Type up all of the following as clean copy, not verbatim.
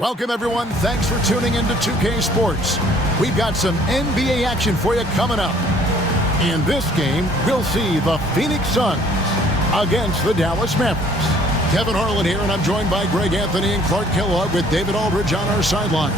Welcome, everyone. Thanks for tuning into 2K Sports. We've got some NBA action for you coming up. In this game, we'll see the Phoenix Suns against the Dallas Mavericks. Kevin Harlan here, and I'm joined by Greg Anthony and Clark Kellogg with David Aldridge on our sideline.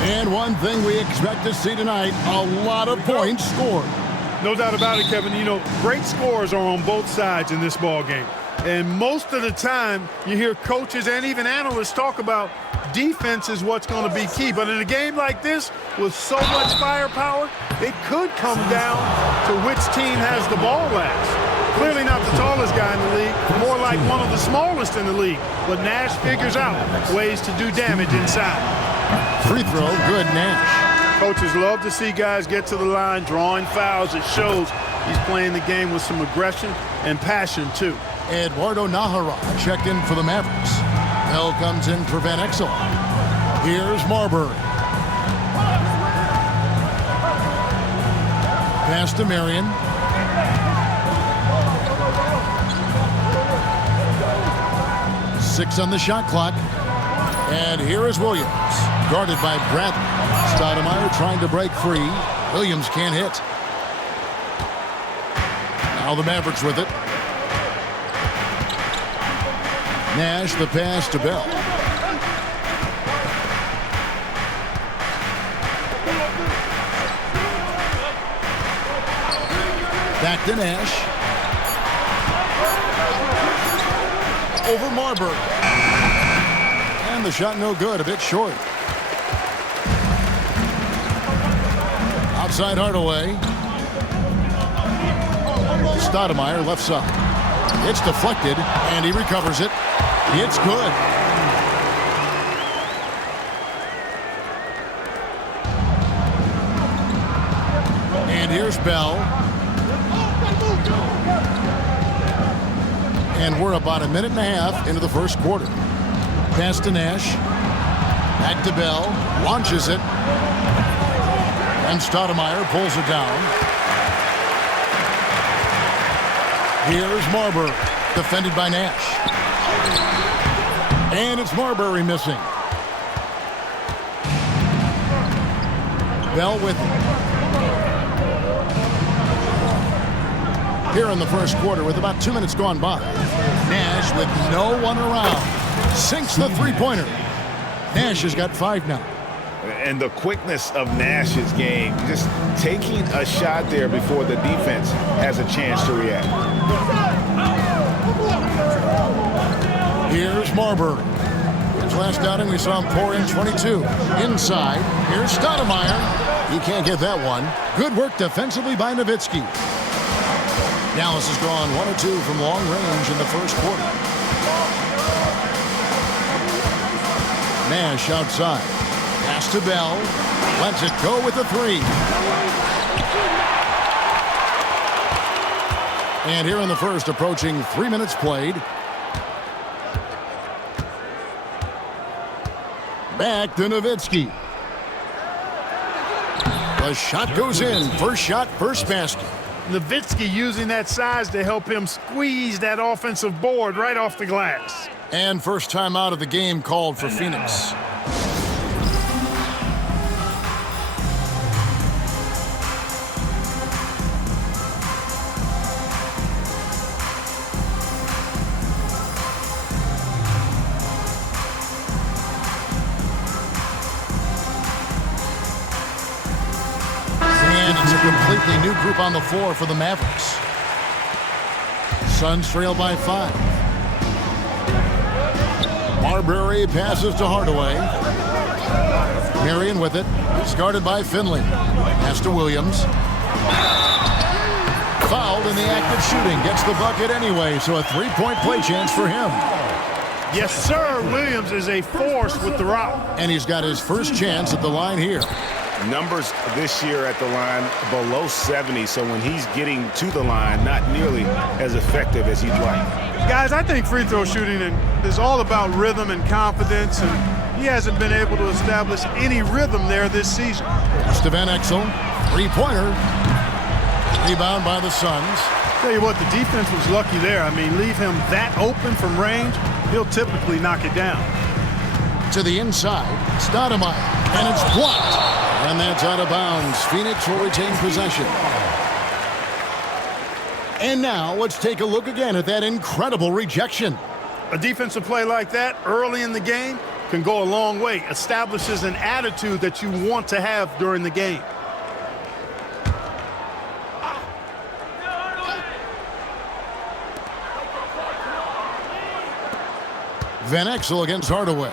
And one thing we expect to see tonight, a lot of points scored. No doubt about it, Kevin. You know, great scores are on both sides in this ball game. And most of the time, you hear coaches and even analysts talk about defense is what's going to be key. But in a game like this, with so much firepower, it could come down to which team has the ball last. Clearly not the tallest guy in the league, more like one of the smallest in the league. But Nash figures out ways to do damage inside. Free throw, good, Nash. Coaches love to see guys get to the line, drawing fouls. It shows he's playing the game with some aggression and passion, too. Eduardo Najera checked in for the Mavericks. Bell comes in for Van Exel. Here's Marbury. Pass to Marion. Six on the shot clock. And here is Williams, guarded by Bradley. Stoudemire trying to break free. Williams can't hit. Now the Mavericks with it. Nash, the pass to Bell. Back to Nash. Over Marbury. And the shot no good, a bit short. Outside Hardaway. Stoudemire left side. It's deflected, and he recovers it. It's good. And here's Bell. And we're about a minute and a half into the first quarter. Pass to Nash. Back to Bell. Launches it. And Stoudemire pulls it down. Here's Marbury. Defended by Nash. And it's Marbury missing. Bell with it. Here in the first quarter with about 2 minutes gone by. Nash with no one around. Sinks the three-pointer. Nash has got 5 now. And the quickness of Nash's game, just taking a shot there before the defense has a chance to react. Here's Marbury. His last outing, we saw him pour in 22. Inside, here's Stoudemire. He can't get that one. Good work defensively by Nowitzki. Dallas has gone 1 or 2 from long range in the first quarter. Nash outside. Pass to Bell. Lets it go with the 3. And here in the first, approaching 3 minutes played. Back to Nowitzki. The shot goes in. First shot, first basket. Nowitzki using that size to help him squeeze that offensive board right off the glass. And first time out of the game called for Phoenix. And it's a completely new group on the floor for the Mavericks. Suns trail by 5. Marbury passes to Hardaway. Marion with it. It's guarded by Finley. Pass to Williams. Fouled in the act of shooting. Gets the bucket anyway, so a 3-point play chance for him. Yes, sir. Williams is a force with the rock. And he's got his first chance at the line here. Numbers this year at the line below 70, so when he's getting to the line, not nearly as effective as he'd like. Guys, I think free throw shooting is all about rhythm and confidence, and he hasn't been able to establish any rhythm there this season. Van Exel, three-pointer. Rebound by the Suns. Tell you what, the defense was lucky there. I mean, leave him that open from range, he'll typically knock it down. To the inside, Stoudemire, and it's blocked. And that's out of bounds. Phoenix will retain possession. And now let's take a look again at that incredible rejection. A defensive play like that early in the game can go a long way. Establishes an attitude that you want to have during the game. Van Exel against Hardaway.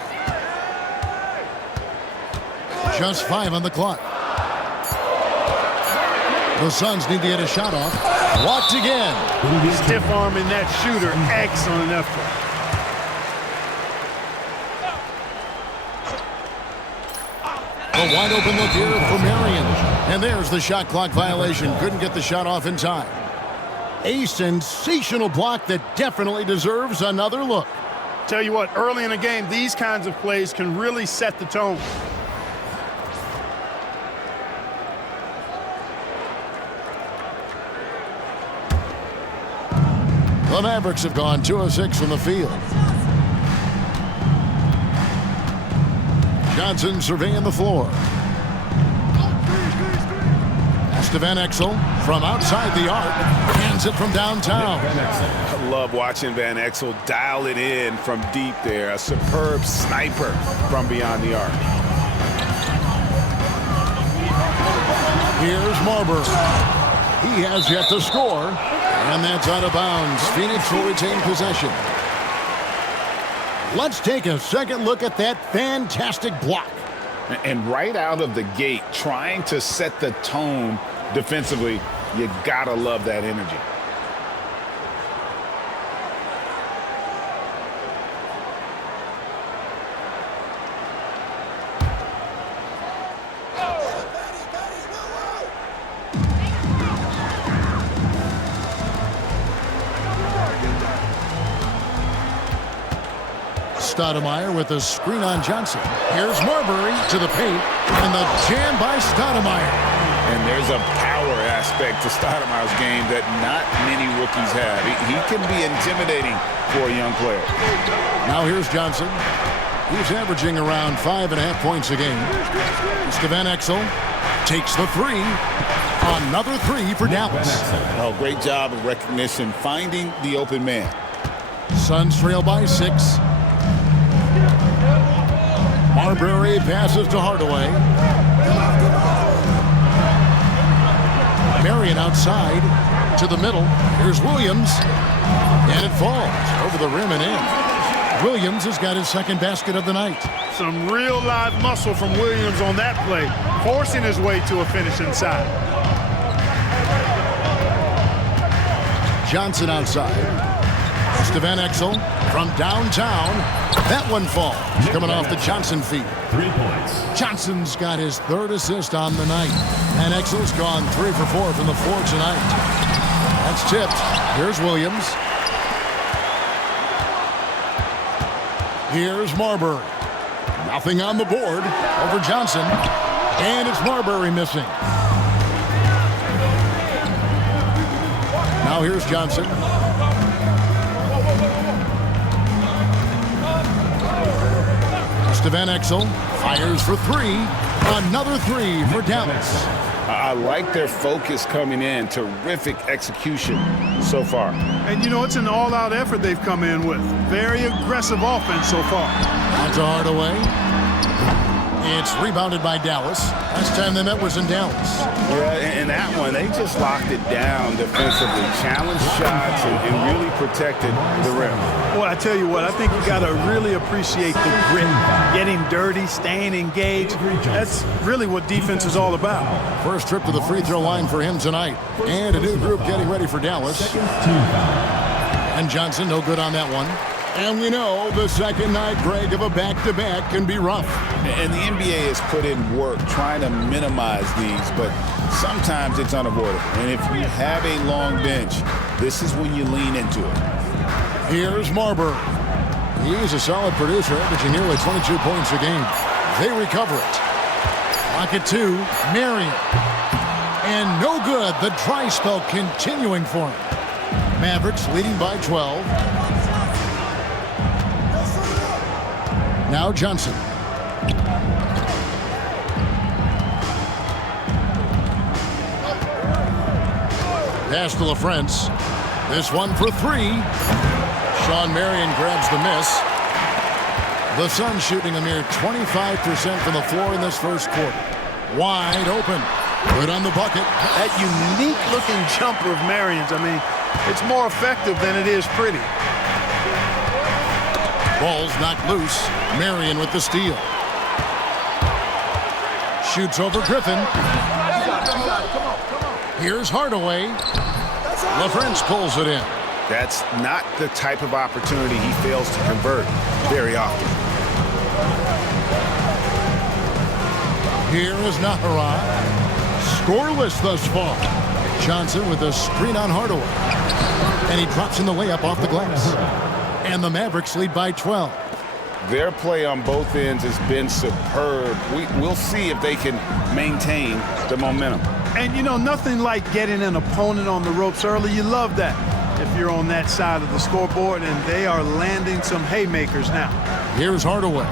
Just 5 on the clock. The Suns need to get a shot off. Blocked again. Stiff arm in that shooter. Excellent effort. A wide open look here for Marion. And there's the shot clock violation. Couldn't get the shot off in time. A sensational block that definitely deserves another look. Tell you what, early in the game, these kinds of plays can really set the tone. The Mavericks have gone 2 of 6 from the field. Johnson surveying the floor. Pass to Van Exel from outside the arc. Hands it from downtown. I love watching Van Exel dial it in from deep there. A superb sniper from beyond the arc. Here's Marbury. He has yet to score. And that's out of bounds. Phoenix will retain possession. Let's take a second look at that fantastic block. And right out of the gate, trying to set the tone defensively, you gotta love that energy. Stoudemire with a screen on Johnson. Here's Marbury to the paint, and the jam by Stoudemire. And there's a power aspect to Stoudemire's game that not many rookies have. He can be intimidating for a young player. Now here's Johnson. He's averaging around 5.5 points a game. Van Exel takes the three. Another three for Dallas. Oh, great job of recognition, finding the open man. Suns trail by 6. Marbury passes to Hardaway. Marion outside to the middle. Here's Williams. And it falls over the rim and in. Williams has got his second basket of the night. Some real live muscle from Williams on that play, forcing his way to a finish inside. Johnson outside. Van Exel from downtown. That one falls. Coming off the Johnson feed. 3 points. Johnson's got his third assist on the night. And Exel's gone 3 for 4 from the floor tonight. That's tipped. Here's Williams. Here's Marbury. Nothing on the board over Johnson. And it's Marbury missing. Now here's Johnson. Van Exel fires for 3. Another 3 for Dallas. I like their focus coming in. Terrific execution so far. And, you know, it's an all-out effort they've come in with. Very aggressive offense so far. Out to Hardaway. It's rebounded by Dallas. Last time they met was in Dallas. Yeah, and that one, they just locked it down defensively. Challenged shots and really protected the rim. Well, I tell you what, I think you got to really appreciate the grit. Getting dirty, staying engaged. That's really what defense is all about. First trip to the free throw line for him tonight. And a new group getting ready for Dallas. And Johnson, no good on that one. And we know the second night, Greg, of a back-to-back can be rough. And the NBA has put in work trying to minimize these, but sometimes it's unavoidable. And if you have a long bench, this is when you lean into it. Here's Marbury. He's a solid producer, averaging nearly 22 points a game. They recover it. Pocket 2, Marion. And no good. The dry spell continuing for him. Mavericks leading by 12. Now Johnson. Pass to LaFrance. This one for 3. Sean Marion grabs the miss. The Suns shooting a mere 25% from the floor in this first quarter. Wide open. Good on the bucket. That unique-looking jumper of Marion's, I mean, it's more effective than it is pretty. Ball's knocked loose. Marion with the steal. Shoots over Griffin. Here's Hardaway. LaFrance pulls it in. That's not the type of opportunity he fails to convert very often. Here is Nahara. Scoreless thus far. Johnson with a screen on Hardaway. And he drops in the layup off the glass. And the Mavericks lead by 12. Their play on both ends has been superb. We'll see if they can maintain the momentum. And, you know, nothing like getting an opponent on the ropes early. You love that if you're on that side of the scoreboard, and they are landing some haymakers now. Here's Hardaway.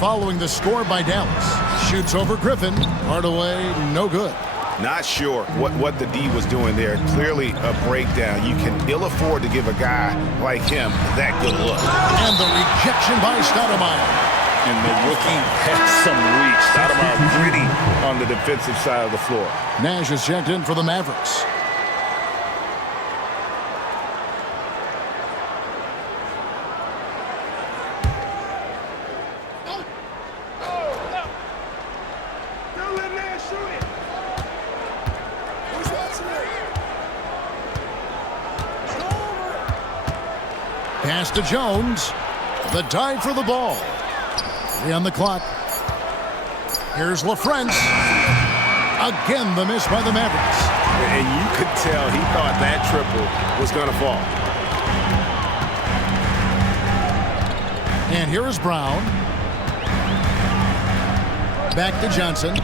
Following the score by Dallas. Shoots over Griffin. Hardaway, no good. Not sure what the D was doing there. Clearly a breakdown. You can ill afford to give a guy like him that good look. And the rejection by Stoudemire. And the rookie has some reach. Stoudemire gritty on the defensive side of the floor. Nash is checked in for the Mavericks. Pass to Jones. The dive for the ball. 3 on the clock. Here's LaFrance. Again, the miss by the Mavericks. And you could tell he thought that triple was going to fall. And here is Brown. Back to Johnson.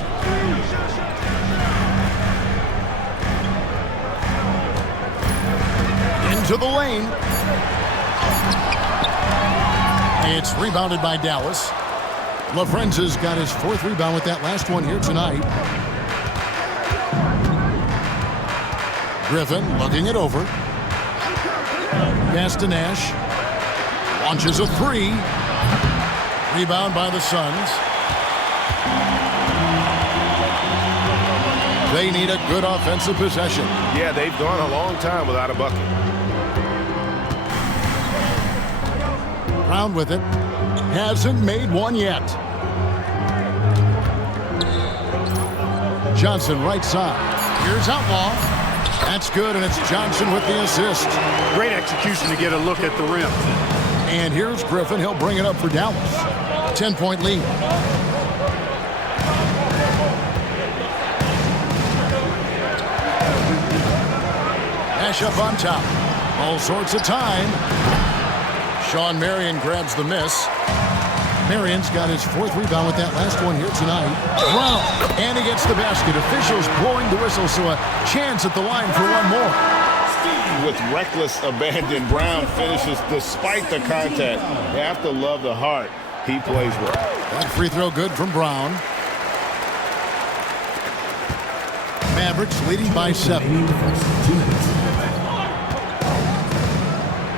Into the lane. It's rebounded by Dallas. LaFrance has got his 4th rebound with that last one here tonight. Griffin looking it over. Pass to Nash. Launches a 3. Rebound by the Suns. They need a good offensive possession. Yeah, they've gone a long time without a bucket. Brown with it. Hasn't made one yet. Johnson right side. Here's Outlaw. That's good, and it's Johnson with the assist. Great execution to get a look at the rim. And here's Griffin. He'll bring it up for Dallas. 10-point lead. Nash up on top. All sorts of time. Sean Marion grabs the miss. Marion's got his 4th rebound with that last one here tonight. Brown, and he gets the basket. Officials blowing the whistle, so a chance at the line for one more. With reckless abandon, Brown finishes despite the contact. You have to love the heart he plays with. That free throw good from Brown. Mavericks leading by 7.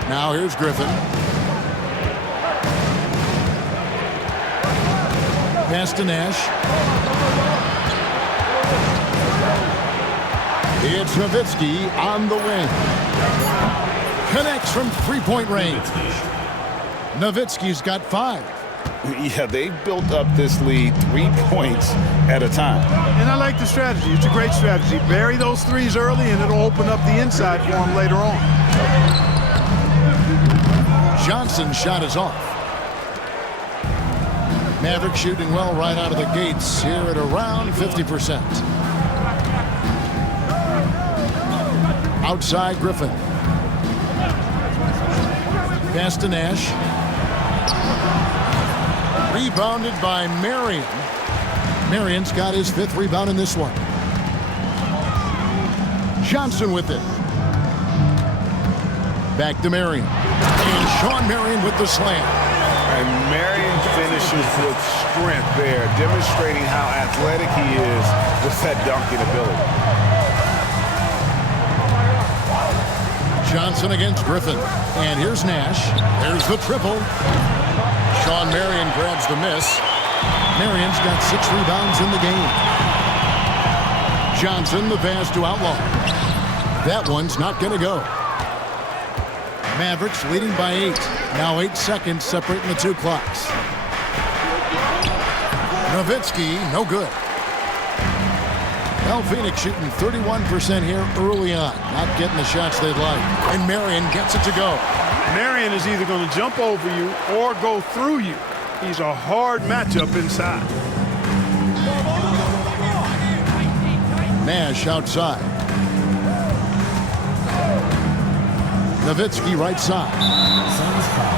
Now here's Griffin. Pass to Nash. It's Nowitzki on the wing. Connects from 3-point range. Nowitzki's got 5. Yeah, they built up this lead 3 points at a time. And I like the strategy. It's a great strategy. Bury those threes early, and it'll open up the inside for him later on. Johnson's shot is off. Maverick shooting well right out of the gates here at around 50%. Outside Griffin. Pass to Nash. Rebounded by Marion. Marion's got his 5th rebound in this one. Johnson with it. Back to Marion. And Sean Marion with the slam. And Marion finishes with strength there, demonstrating how athletic he is with that dunking ability. Johnson against Griffin. And here's Nash. There's the triple. Sean Marion grabs the miss. Marion's got 6 rebounds in the game. Johnson, the pass to Outlaw. That one's not going to go. Mavericks leading by 8. Now 8 seconds separating the 2 clocks. Nowitzki, no good. Well, Phoenix shooting 31% here early on. Not getting the shots they'd like. And Marion gets it to go. Marion is either going to jump over you or go through you. He's a hard matchup inside. Nash outside. Nowitzki right side. Suns foul.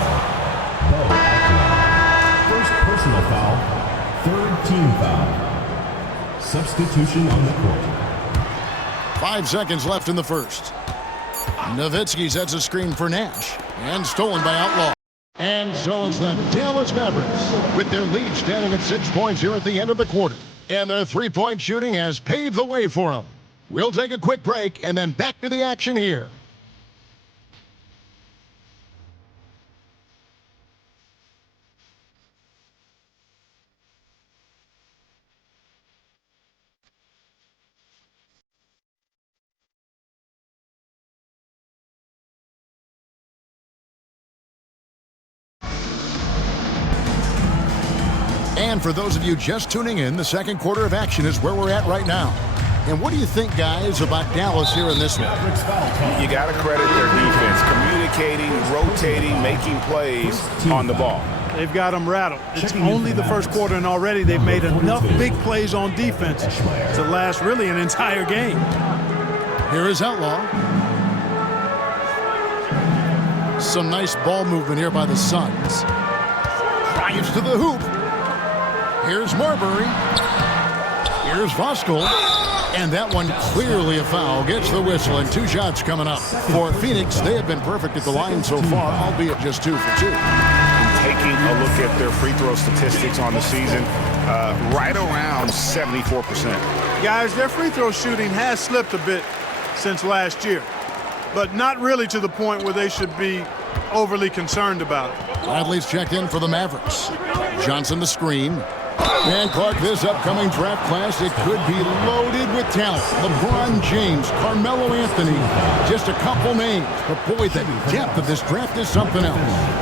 First personal foul. 3rd team foul. Substitution on the court. 5 seconds left in the first. Nowitzki sets a screen for Nash. And stolen by Outlaw. And so it's the Dallas Mavericks with their lead standing at 6 points here at the end of the quarter. And their 3-point shooting has paved the way for them. We'll take a quick break and then back to the action here. And for those of you just tuning in, the second quarter of action is where we're at right now. And what do you think, guys, about Dallas here in this one? You got to credit their defense, communicating, rotating, making plays on the ball. They've got them rattled. It's only the first quarter, and already they've made enough big plays on defense to last really an entire game. Here is Outlaw. Some nice ball movement here by the Suns. Drives to the hoop. Here's Marbury. Here's Voskuhl. And that one clearly a foul. Gets the whistle, and 2 shots coming up. For Phoenix, they have been perfect at the line so far, albeit just 2 for 2. Taking a look at their free throw statistics on the season, right around 74%. Guys, their free throw shooting has slipped a bit since last year, but not really to the point where they should be overly concerned about it. Bradley's checked in for the Mavericks. Johnson the screen. And Clark, this upcoming draft class, it could be loaded with talent. LeBron James, Carmelo Anthony, just a couple names. But boy, the depth of this draft is something else.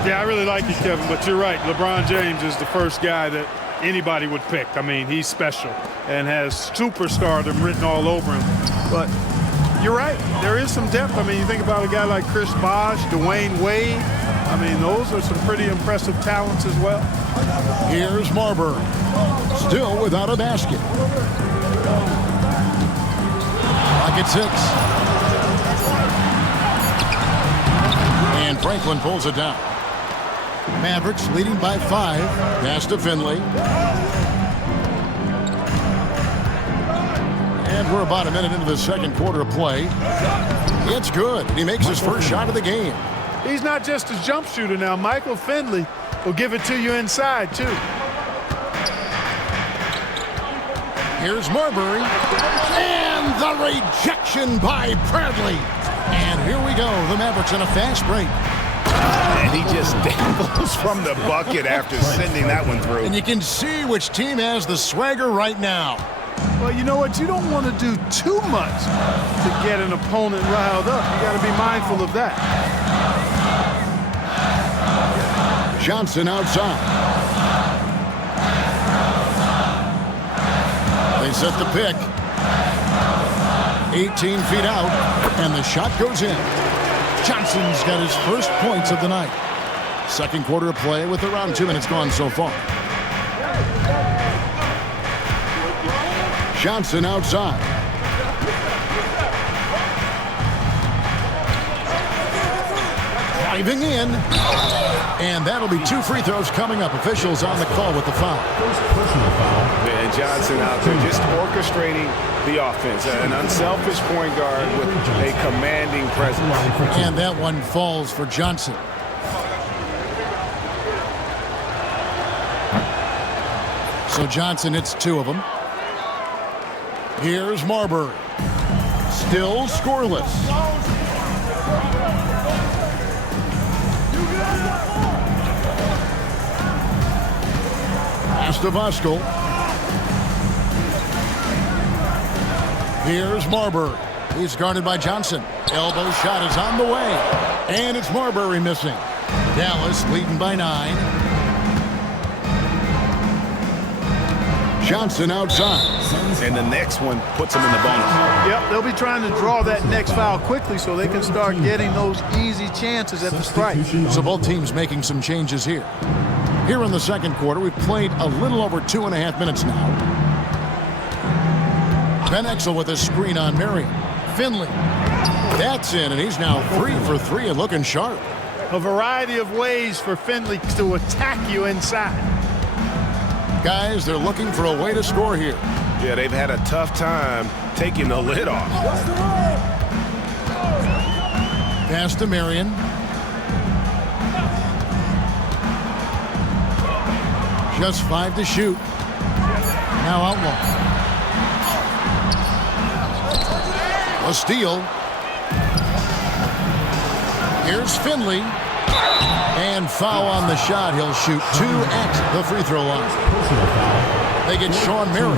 Yeah, I really like it, Kevin, but you're right. LeBron James is the first guy that anybody would pick. I mean, he's special and has superstardom written all over him. But you're right. There is some depth. I mean, you think about a guy like Chris Bosh, Dwayne Wade. I mean, those are some pretty impressive talents as well. Here's Marbury. Still without a basket. Clock at 6. And Franklin pulls it down. Mavericks leading by 5. Pass to Finley. And we're about a minute into the second quarter of play. It's good. He makes his first shot of the game. He's not just a jump shooter now. Michael Finley will give it to you inside, too. Here's Marbury. And the rejection by Bradley. And here we go. The Mavericks in a fast break. And he just dangles from the bucket after sending that one through. And you can see which team has the swagger right now. Well, you know what? You don't want to do too much to get an opponent riled up. You got to be mindful of that. Johnson outside. They set the pick. 18 feet out, and the shot goes in. Johnson's got his first points of the night. Second quarter of play with around 2 minutes gone so far. Johnson outside. Driving in. And that'll be 2 free throws coming up. Officials on the call with the foul. And Johnson out there just orchestrating the offense. An unselfish point guard with a commanding presence. And that one falls for Johnson. So Johnson hits 2 of them. Here's Marbury. Still scoreless. Pass to Voskuhl. Here's Marbury. He's guarded by Johnson. Elbow shot is on the way. And it's Marbury missing. Dallas leading by 9. Johnson outside. And the next one puts him in the bonus. Yep, they'll be trying to draw that next foul quickly so they can start getting those easy chances at the strike. So both teams making some changes here. Here in the second quarter, we've played a little over 2.5 minutes now. Van Exel with a screen on Marion. Finley. That's in, and he's now 3 for 3 and looking sharp. A variety of ways for Finley to attack you inside. Guys, they're looking for a way to score here. Yeah, they've had a tough time taking the lid off. Pass to Marion. Just 5 to shoot. Now Outlaw. A steal. Here's Finley. And foul on the shot. He'll shoot 2 at the free throw line. They get Sean Marion.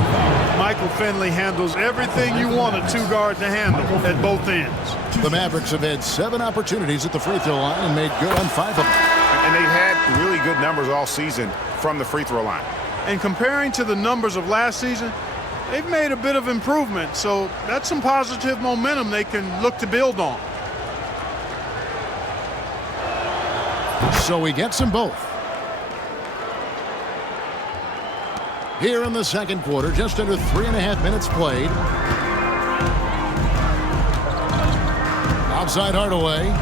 Michael Finley handles everything you want a 2-guard to handle at both ends. The Mavericks have had 7 opportunities at the free throw line and made good on 5 of them. And they've had really good numbers all season from the free throw line. And comparing to the numbers of last season, they've made a bit of improvement. So that's some positive momentum they can look to build on. So he gets them both. Here in the second quarter, just under 3.5 minutes played. Outside Hardaway.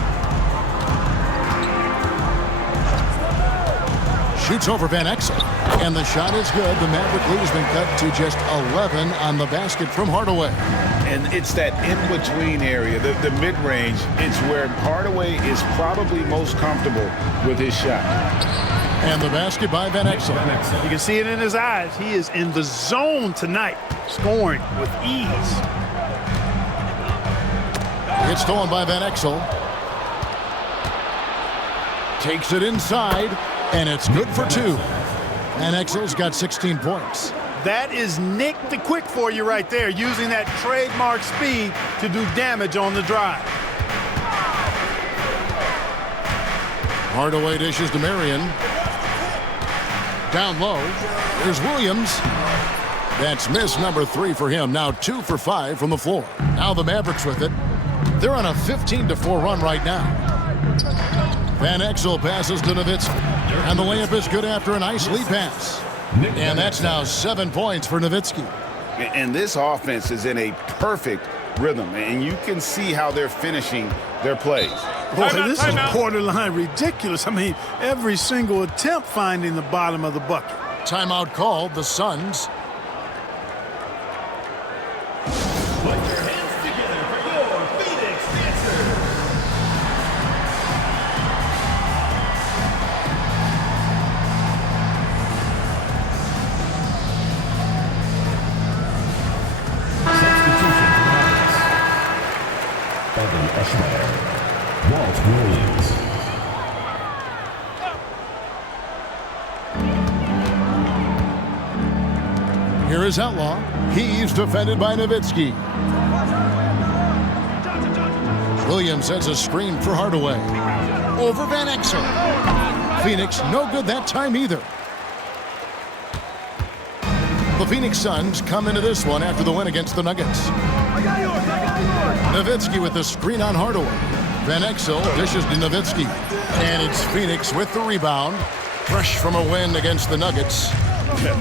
Shoots over Van Exel. And the shot is good. The Maverick lead has been cut to just 11 on the basket from Hardaway. And it's that in-between area, the mid-range. It's where Hardaway is probably most comfortable with his shot. And the basket by Van Exel. You can see it in his eyes. He is in the zone tonight, scoring with ease. It's stolen by Van Exel. Takes it inside, and it's good for 2. Van Exel's got 16 points. That is Nick the Quick for you right there, using that trademark speed to do damage on the drive. Hardaway dishes to Marion. Down low. There's Williams. That's miss number 3 for him. Now 2 for 5 from the floor. Now the Mavericks with it. They're on a 15-4 run right now. Van Exel passes to Nowitzki. And the layup is good after a nice lead pass. And that's now 7 points for Nowitzki. And this offense is in a perfect rhythm. And you can see how they're finishing their plays. Boy, this is borderline ridiculous. I mean, every single attempt finding the bottom of the bucket. Timeout called, the Suns. Put your hands together for your Phoenix Dancer. Substitution for Evan Eschmeyer. Walt Williams. Here is Outlaw. He's defended by Nowitzki. Williams sends a screen for Hardaway. Over Van Exel. Phoenix no good that time either. The Phoenix Suns come into this one after the win against the Nuggets. Nowitzki with the screen on Hardaway. Van Exel dishes to Nowitzki. And it's Phoenix with the rebound. Fresh from a win against the Nuggets.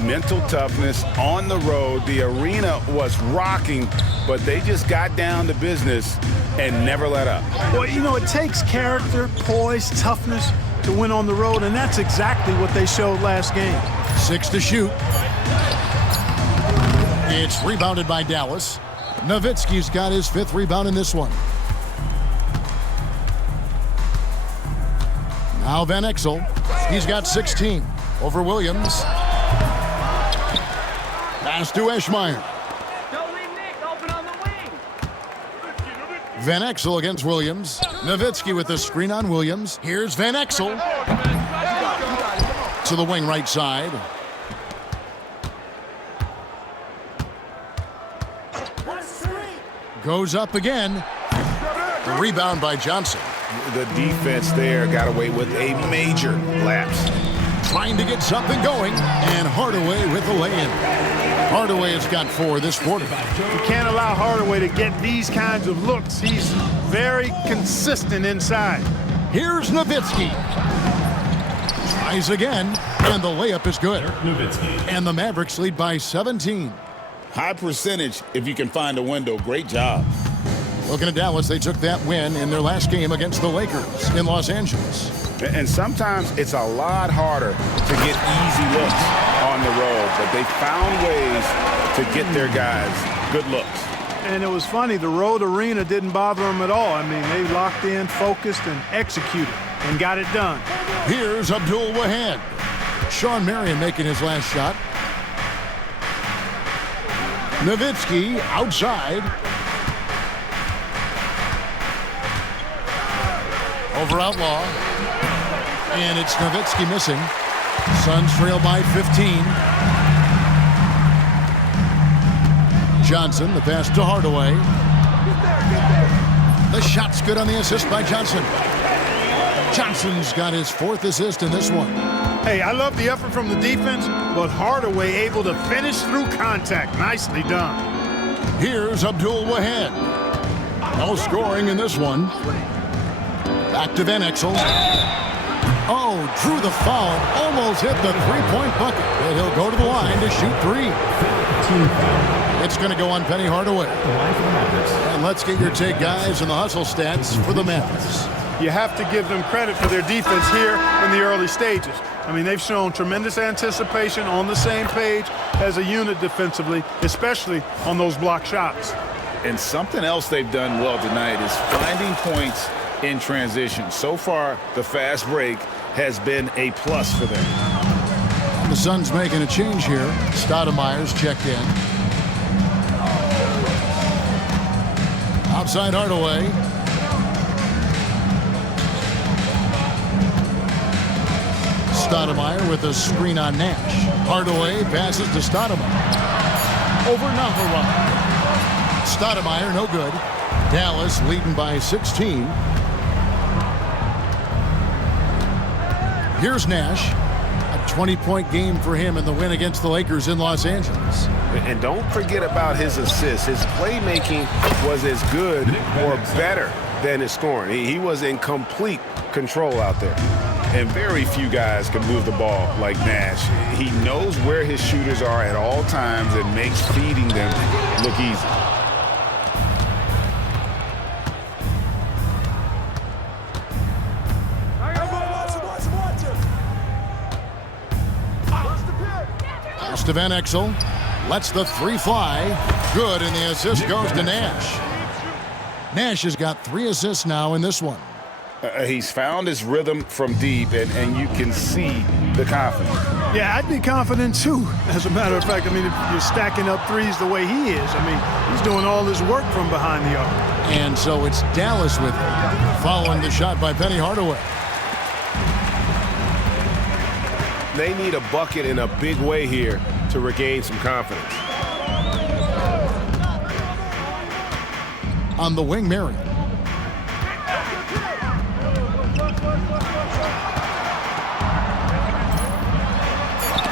Mental toughness on the road. The arena was rocking, but they just got down to business and never let up. Well, you know, it takes character, poise, toughness to win on the road, and that's exactly what they showed last game. 6 to shoot. It's rebounded by Dallas. Nowitzki's got his 5th rebound in this one. Now Van Exel. He's got 16 over Williams. Pass to Eschmeyer. Don't leave Nick open on the wing. Van Exel against Williams. Nowitzki with the screen on Williams. Here's Van Exel. To the wing right side. Goes up again. Rebound by Johnson. The defense there got away with a major lapse. Trying to get something going, and Hardaway with the lay-in. Hardaway has got 4 this quarter. You can't allow Hardaway to get these kinds of looks. He's very consistent inside. Here's Nowitzki. Tries again, and the layup is good. And the Mavericks lead by 17. High percentage if you can find a window. Great job. Looking at Dallas, they took that win in their last game against the Lakers in Los Angeles. And sometimes it's a lot harder to get easy looks on the road, but they found ways to get their guys good looks. And it was funny, the road arena didn't bother them at all. I mean, they locked in, focused, and executed, and got it done. Here's Abdul Wahad. Sean Marion making his last shot. Nowitzki outside. Over Outlaw. And it's Nowitzki missing. Suns trail by 15. Johnson, the pass to Hardaway. The shot's good on the assist by Johnson. Johnson's got his 4th assist in this one. Hey, I love the effort from the defense, but Hardaway able to finish through contact. Nicely done. Here's Abdul Wahad. No scoring in this one. Back to Van Exel. Oh, drew the foul and almost hit the 3-point bucket. And he'll go to the line to shoot 3. It's going to go on Penny Hardaway. And let's get your take, guys, on the hustle stats for the Mavericks. You have to give them credit for their defense here in the early stages. I mean, they've shown tremendous anticipation, on the same page as a unit defensively, especially on those block shots. And something else they've done well tonight is finding points in transition. So far, the fast break has been a plus for them. The Suns making a change here. Stoudemire's checked in. Outside Hardaway. Stoudemire with a screen on Nash. Hardaway passes to Stoudemire. Over Navarro. Stoudemire, no good. Dallas leading by 16. Here's Nash. A 20-point game for him in the win against the Lakers in Los Angeles. And don't forget about his assists. His playmaking was as good or better than his scoring. He was in complete control out there. And very few guys can move the ball like Nash. He knows where his shooters are at all times and makes feeding them look easy. Pass to Van Exel. Lets the 3 fly. Good, and the assist goes to Nash. Nash has got 3 assists now in this one. He's found his rhythm from deep, and you can see the confidence. Yeah, I'd be confident too. As a matter of fact, I mean, if you're stacking up threes the way he is, I mean, he's doing all his work from behind the arc. And so it's Dallas with it, following the shot by Penny Hardaway. They need a bucket in a big way here to regain some confidence. On the wing, Marion.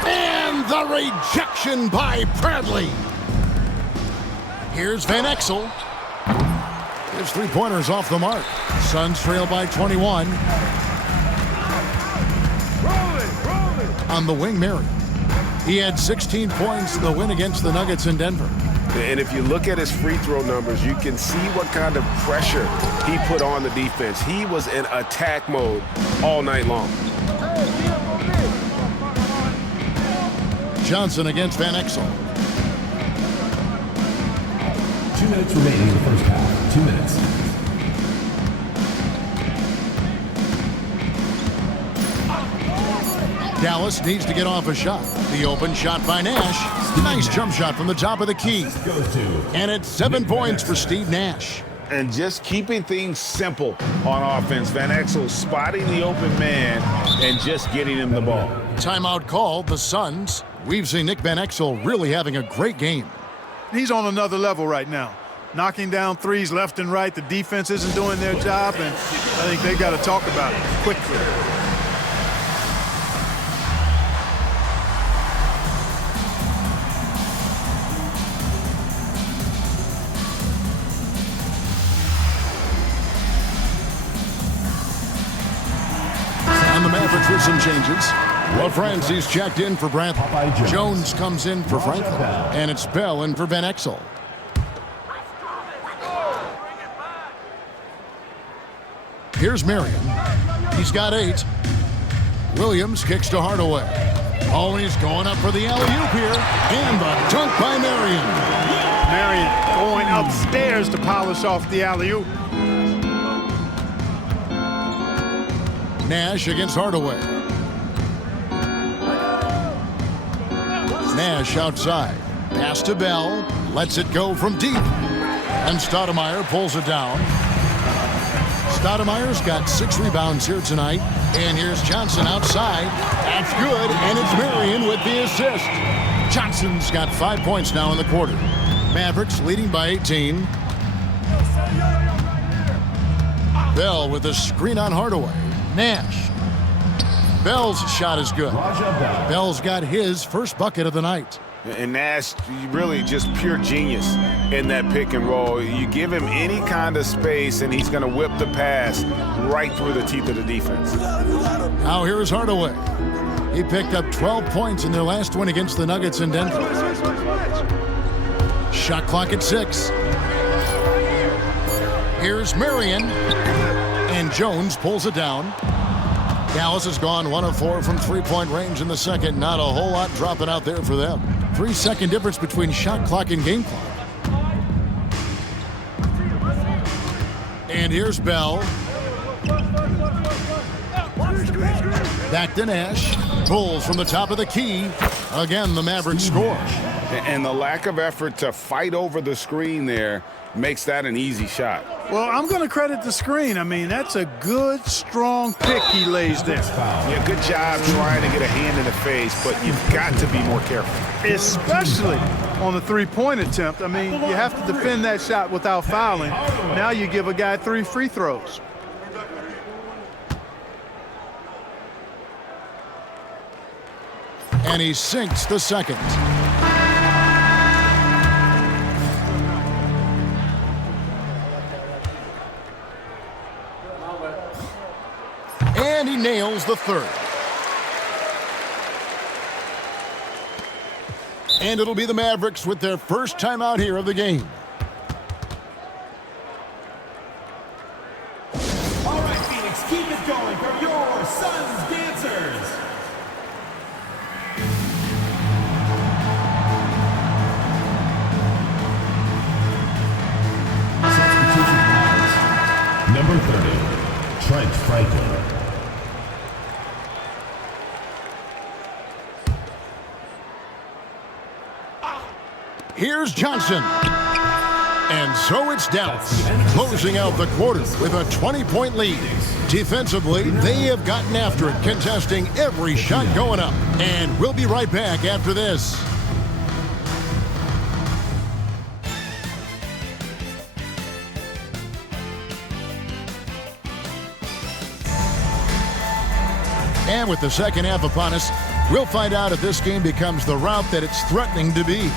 And the rejection by Bradley. Here's Van Exel. His three-pointer's off the mark. Suns trail by 21. On the wing, Marion. He had 16 points in the win against the Nuggets in Denver. And if you look at his free throw numbers, you can see what kind of pressure he put on the defense. He was in attack mode all night long. Johnson against Van Exel. 2 minutes remaining in the first half. 2 minutes. Dallas needs to get off a shot. The open shot by Nash. Nice jump shot from the top of the key. And it's 7 points for Steve Nash. And just keeping things simple on offense. Van Exel spotting the open man and just getting him the ball. Timeout called, the Suns. We've seen Nick Van Exel really having a great game. He's on another level right now. Knocking down threes left and right. The defense isn't doing their job, and I think they got to talk about it quickly. And the Mavericks with some changes. Well, friends, he's checked in for Brantley. Jones comes in for Franklin. And it's Bell in for Van Exel. Here's Marion. He's got 8. Williams kicks to Hardaway. Oh, he's going up for the alley-oop here. And the dunk by Marion. Marion going upstairs to polish off the alley-oop. Nash against Hardaway. Nash outside. Pass to Bell. Lets it go from deep. And Stoudemire pulls it down. Stoudemire's got 6 rebounds here tonight. And here's Johnson outside. That's good. And it's Marion with the assist. Johnson's got 5 points now in the quarter. Mavericks leading by 18. Bell with a screen on Hardaway. Nash. Bell's shot is good. Bell's got his first bucket of the night. And Nash, really just pure genius in that pick and roll. You give him any kind of space, and he's going to whip the pass right through the teeth of the defense. Now here's Hardaway. He picked up 12 points in their last win against the Nuggets in Denver. Shot clock at 6. Here's Marion. And Jones pulls it down. Dallas has gone 1 of 4 from three-point range in the second. Not a whole lot dropping out there for them. 3-second difference between shot clock and game clock. And here's Bell. Back to Nash. Pulls from the top of the key. Again, the Mavericks score. And the lack of effort to fight over the screen there makes that an easy shot. Well, I'm going to credit the screen. I mean, that's a good, strong pick he lays there. Yeah, good job trying to get a hand in the face, but you've got to be more careful. Especially on the three-point attempt. I mean, you have to defend that shot without fouling. Now you give a guy 3 free throws. And he sinks the second. And he nails the third. And it'll be the Mavericks with their first time out here of the game. All right, Phoenix, keep it going for your Suns dancers. Substitution lines. Number 30, Trent Franklin. Here's Johnson. And so it's Dallas, closing out the quarter with a 20-point lead. Defensively, they have gotten after it, contesting every shot going up. And we'll be right back after this. And with the second half upon us, we'll find out if this game becomes the route that it's threatening to be.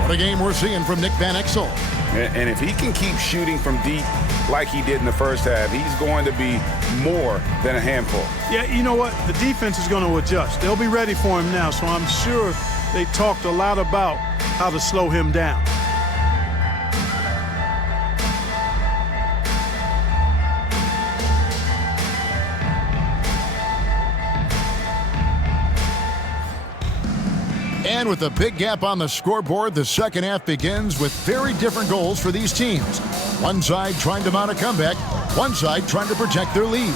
What a game we're seeing from Nick Van Exel. And if he can keep shooting from deep like he did in the first half, he's going to be more than a handful. Yeah, you know what? The defense is going to adjust. They'll be ready for him now, so I'm sure they talked a lot about how to slow him down. And with a big gap on the scoreboard, the second half begins with very different goals for these teams. One side trying to mount a comeback, one side trying to protect their lead.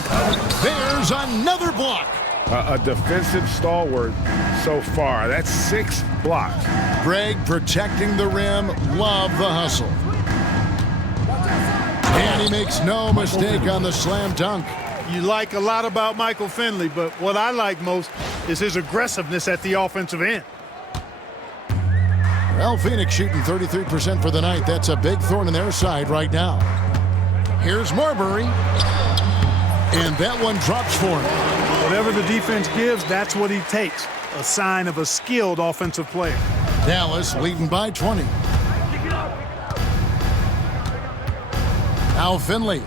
There's another block. A defensive stalwart so far. That's 6 blocks. Greg protecting the rim. Love the hustle. And he makes no mistake on the slam dunk. You like a lot about Michael Finley, but what I like most is his aggressiveness at the offensive end. Well, Phoenix shooting 33% for the night. That's a big thorn in their side right now. Here's Marbury. And that one drops for him. Whatever the defense gives, that's what he takes. A sign of a skilled offensive player. Dallas leading by 20. Now Finley.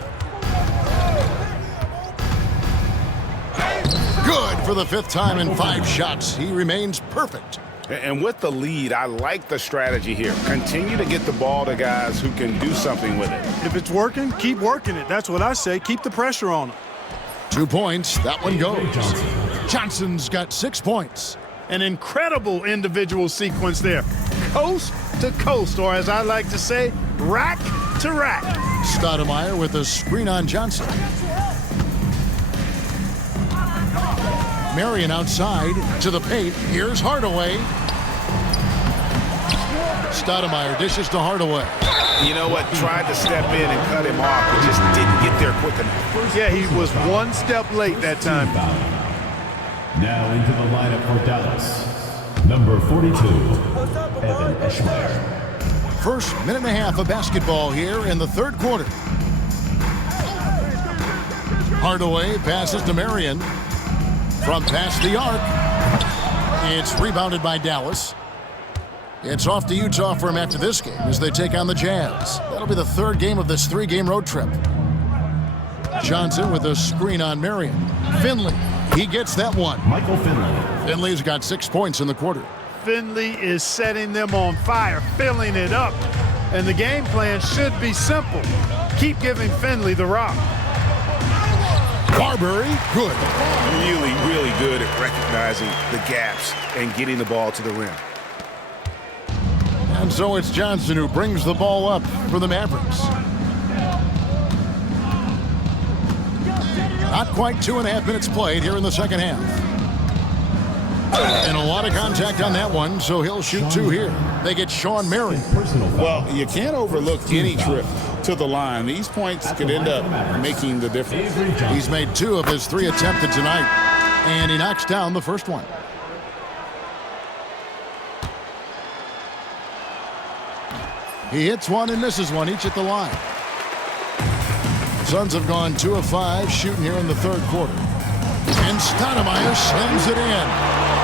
Good for the 5th time in 5 shots. He remains perfect. And with the lead, I like the strategy here. Continue to get the ball to guys who can do something with it. If it's working, keep working it. That's what I say. Keep the pressure on him. 2 points. That one goes. Johnson's got 6 points. An incredible individual sequence there. Coast to coast, or as I like to say, rack to rack. Stoudemire with a screen on Johnson. Marion outside to the paint. Here's Hardaway. Stoudemire dishes to Hardaway. You know what? Tried to step in and cut him off, but just didn't get there quick enough. Yeah, he was 1 step late that time. Now into the lineup for Dallas. Number 42, Evan Eschmeyer. First minute and a half of basketball here in the 3rd quarter. Hardaway passes to Marion. From past the arc. It's rebounded by Dallas. It's off to Utah for him after this game as they take on the Jazz. That'll be the 3rd game of this 3-game road trip. Johnson with a screen on Marion. Finley, he gets that one. Michael Finley. Finley's got 6 points in the quarter. Finley is setting them on fire, filling it up. And the game plan should be simple. Keep giving Finley the rock. Marbury, good. Really, really good at recognizing the gaps and getting the ball to the rim. And so it's Johnson who brings the ball up for the Mavericks. Not quite 2.5 minutes played here in the second half. And a lot of contact on that one, so he'll shoot 2 here. They get Sean Marion. Well, you can't overlook any trip to the line. These points could end up making the difference. He's made 2 of his 3 attempted tonight, and he knocks down the first one. He hits 1 and misses 1, each at the line. Suns have gone 2 of 5 shooting here in the 3rd quarter. And Stoudemire slams it in.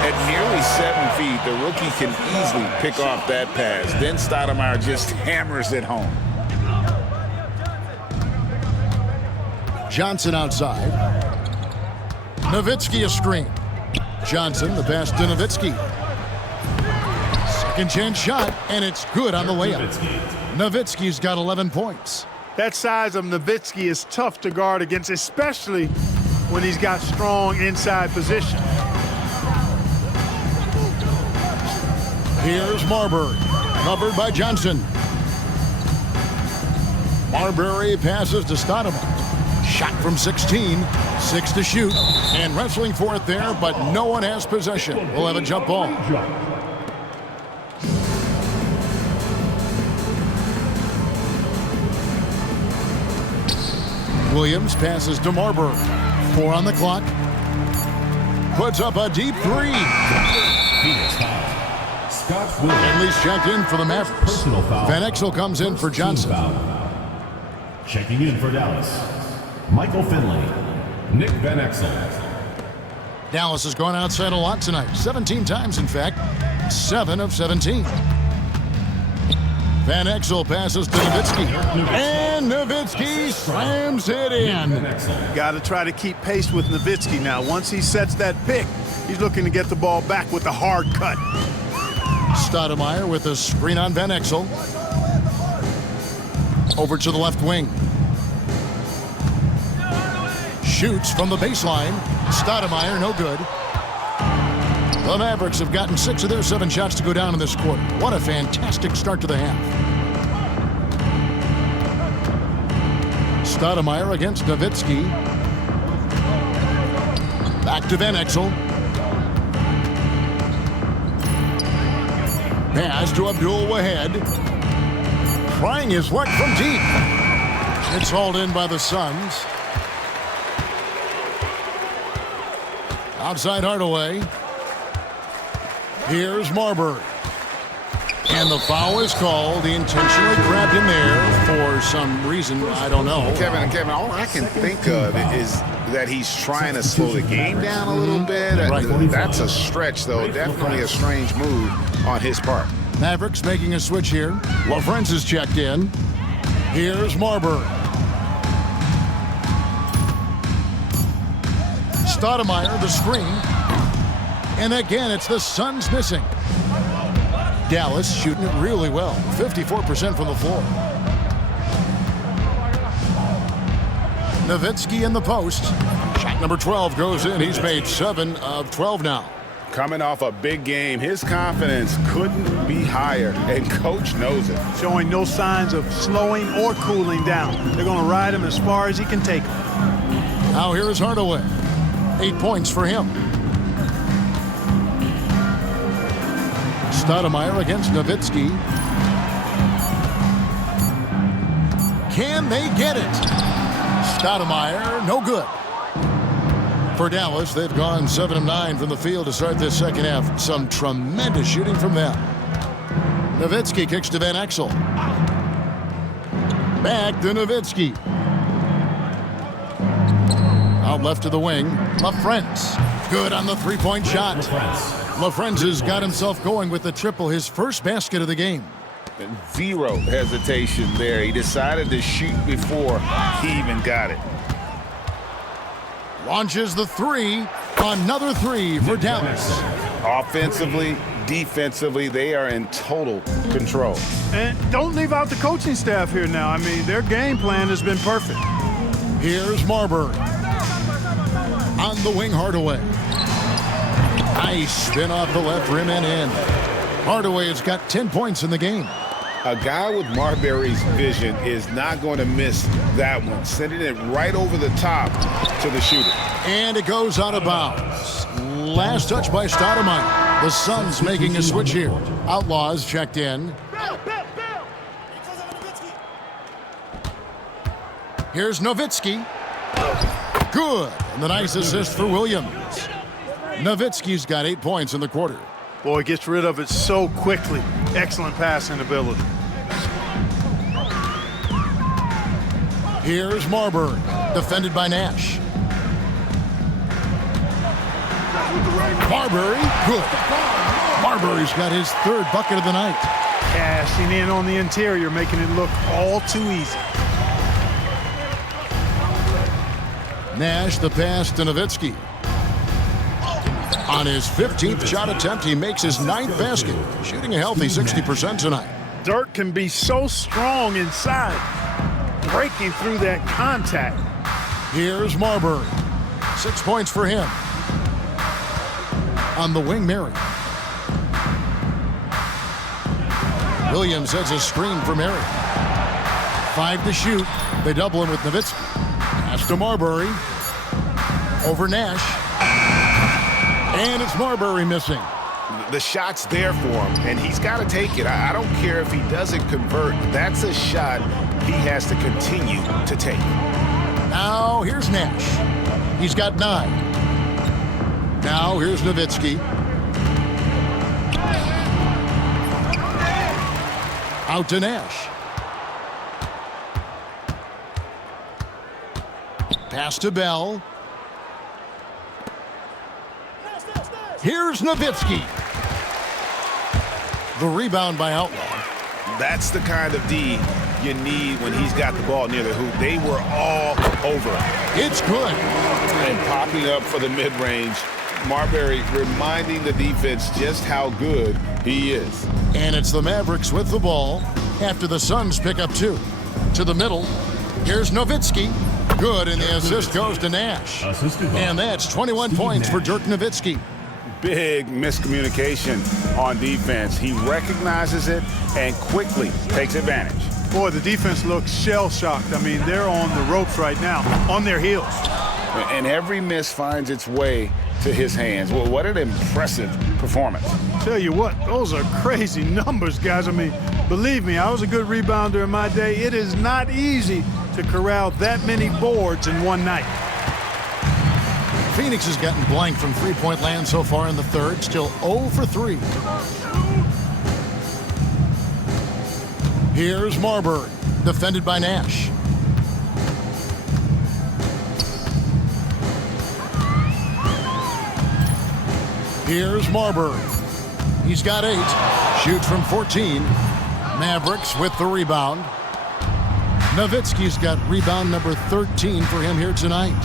At nearly 7 feet, the rookie can easily pick off that pass. Then Stoudemire just hammers it home. Johnson outside. Nowitzki a screen. Johnson the pass to Nowitzki. Second chance shot, and it's good on the layup. Nowitzki's got 11 points. That size of Nowitzki is tough to guard against, especially when he's got strong inside position. Here's Marbury, covered by Johnson. Marbury passes to Stoudemire. Shot from 16, 6 to shoot, and wrestling for it there, but no one has possession. We'll have a jump ball. Williams passes to Marbury. 4 on the clock. Puts up a deep 3. Finley's checked in for the Mavericks. Van Exel comes in for Johnson. Checking in for Dallas, Michael Finley, Nick Van Exel. Dallas has gone outside a lot tonight. 17 times, in fact. 7 of 17. Van Exel passes to Nowitzki. And And Nowitzki slams it in. Got to try to keep pace with Nowitzki now. Once he sets that pick, he's looking to get the ball back with a hard cut. Stoudemire with a screen on Van Exel. Over to the left wing. Shoots from the baseline. Stoudemire, no good. The Mavericks have gotten 6 of their 7 shots to go down in this quarter. What a fantastic start to the half. Stoudemire against Nowitzki. Back to Van Exel. Pass to Abdul Wahed. Trying his luck from deep. It's hauled in by the Suns. Outside Hardaway. Here's Marbury. And the foul is called. He intentionally grabbed him there for some reason. I don't know. Kevin, all I can think of is that he's trying to slow the game down a little bit. Right. That's a stretch, though. Definitely a strange move on his part. Mavericks making a switch here. LaFrentz is checked in. Here's Marbury. Stoudemire, the screen. And again, it's the Suns missing. Dallas shooting it really well. 54% from the floor. Nowitzki in the post. Shot number 12 goes in. He's made 7 of 12 now. Coming off a big game, his confidence couldn't be higher, and coach knows it. Showing no signs of slowing or cooling down. They're going to ride him as far as he can take him. Now here's Hardaway. 8 points for him. Stoudemire against Nowitzki. Can they get it? Stoudemire, no good. For Dallas, they've gone 7 of 9 from the field to start this second half. Some tremendous shooting from them. Nowitzki kicks to Van Exel. Back to Nowitzki. Out left to the wing. LaFrentz. Good on the three-point shot. LaFrentz has got himself going with the triple, his first basket of the game. Zero hesitation there. He decided to shoot before he even got it. Launches the three. Another three for Dallas. Offensively, defensively, they are in total control. And don't leave out the coaching staff here now. I mean, their game plan has been perfect. Here's Marbury. On the wing, Hardaway. Nice spin off the left rim and in. Hardaway has got 10 points in the game. A guy with Marbury's vision is not going to miss that one. Sending it right over the top to the shooter. And it goes out of bounds. Last touch by Stoudemire. The Suns making a switch here. Outlaws checked in. Here's Nowitzki. Good. And the nice assist for Williams. Nowitzki's got 8 points in the quarter. Boy, gets rid of it so quickly. Excellent passing ability. Here's Marbury, defended by Nash. Marbury, good. Marbury's got his 3rd bucket of the night. Cashing in on the interior, making it look all too easy. Nash, the pass to Nowitzki. On his 15th shot attempt, he makes his 9th basket, shooting a healthy 60% tonight. Dirk can be so strong inside, breaking through that contact. Here's Marbury. 6 points for him. On the wing, Mary. Williams has a screen for Mary. 5 to shoot. They double him with Nowitzki. Pass to Marbury. Over Nash. And it's Marbury missing. The shot's there for him, and he's got to take it. I don't care if he doesn't convert. That's a shot he has to continue to take. Now here's Nash. He's got 9. Now here's Nowitzki. Out to Nash. Pass to Bell. Here's Nowitzki. The rebound by Outlaw. That's the kind of D you need when he's got the ball near the hoop. They were all over him. It's good. And popping up for the mid-range, Marbury reminding the defense just how good he is. And it's the Mavericks with the ball after the Suns pick up 2. To the middle, here's Nowitzki. Good, and the assist goes to Nash. And that's 21 points for Dirk Nowitzki. Big miscommunication on defense. He recognizes it and quickly takes advantage. Boy, the defense looks shell-shocked. I mean, they're on the ropes right now, on their heels. And every miss finds its way to his hands. Well, what an impressive performance. Tell you what, those are crazy numbers, guys. I mean, believe me, I was a good rebounder in my day. It is not easy to corral that many boards in one night. Phoenix has gotten blank from three-point land so far in the third, still 0 for 3. Here's Marbury, defended by Nash. Here's Marbury. He's got 8. Shoots from 14. Mavericks with the rebound. Nowitzki's got rebound number 13 for him here tonight.